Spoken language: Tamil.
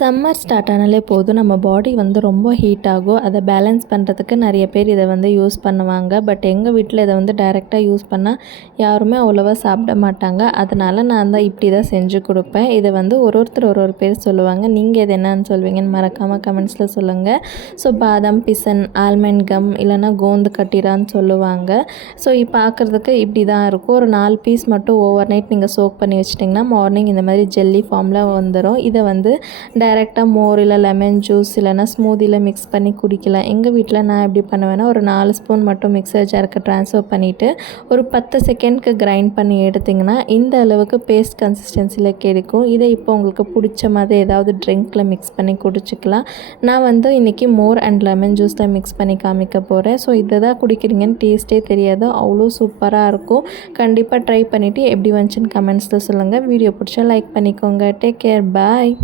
சம்மர் ஸ்டார்ட் ஆனாலே போதும் நம்ம பாடி வந்து ரொம்ப ஹீட் ஆகும். அதை பேலன்ஸ் பண்ணுறதுக்கு நிறைய பேர் இதை வந்து யூஸ் பண்ணுவாங்க. பட் எங்கள் வீட்டில் இதை வந்து டைரெக்டாக யூஸ் பண்ணால் யாருமே அவ்வளோவா சாப்பிட மாட்டாங்க. அதனால் நான் தான் இப்படி தான் செஞ்சு கொடுப்பேன். இதை வந்து ஒரு ஒரு பேர் சொல்லுவாங்க. நீங்கள் இது என்னன்னு சொல்வீங்கன்னு மறக்காமல் கமெண்ட்ஸில் சொல்லுங்கள். ஸோ பாதாம் பிசன், ஆல்மண்ட் கம் இல்லைனா கோந்து கட்டிரான்னு சொல்லுவாங்க. ஸோ பார்க்குறதுக்கு இப்படி தான் இருக்கும். ஒரு 4 பீஸ் மட்டும் ஓவர் நைட் நீங்கள் சோக் பண்ணி வச்சிட்டிங்கன்னா மார்னிங் இந்த மாதிரி ஜெல்லி ஃபார்மில் வந்துடும். இதை வந்து டைரெக்டாக மோர் இல்லை லெமன் ஜூஸ் இல்லைனா ஸ்மூதியில் மிக்ஸ் பண்ணி குடிக்கலாம். எங்கள் வீட்டில் நான் எப்படி பண்ணுவேன்னா ஒரு 4 ஸ்பூன் மட்டும் மிக்சர் ஜாருக்கு ட்ரான்ஸ்ஃபர் பண்ணிவிட்டு ஒரு 10 செகண்ட்க்கு கிரைண்ட் பண்ணி எடுத்திங்கன்னா இந்த அளவுக்கு பேஸ்ட் கன்சிஸ்டன்சியில் கிடைக்கும். இதை இப்போ உங்களுக்கு பிடிச்ச மாதிரி ஏதாவது ட்ரிங்க்கில் மிக்ஸ் பண்ணி குடிச்சிக்கலாம். நான் வந்து இன்றைக்கி மோர் அண்ட் லெமன் ஜூஸில் மிக்ஸ் பண்ணி காமிக்க போகிறேன். ஸோ இதை தான் குடிக்கிறீங்கன்னு டேஸ்ட்டே தெரியாது, அவ்வளோ சூப்பராக இருக்கும். கண்டிப்பாக ட்ரை பண்ணிவிட்டு எப்படி வந்துச்சுன்னு கமெண்ட்ஸில் சொல்லுங்கள். வீடியோ பிடிச்சா லைக் பண்ணிக்கோங்க. டேக் கேர், பாய்.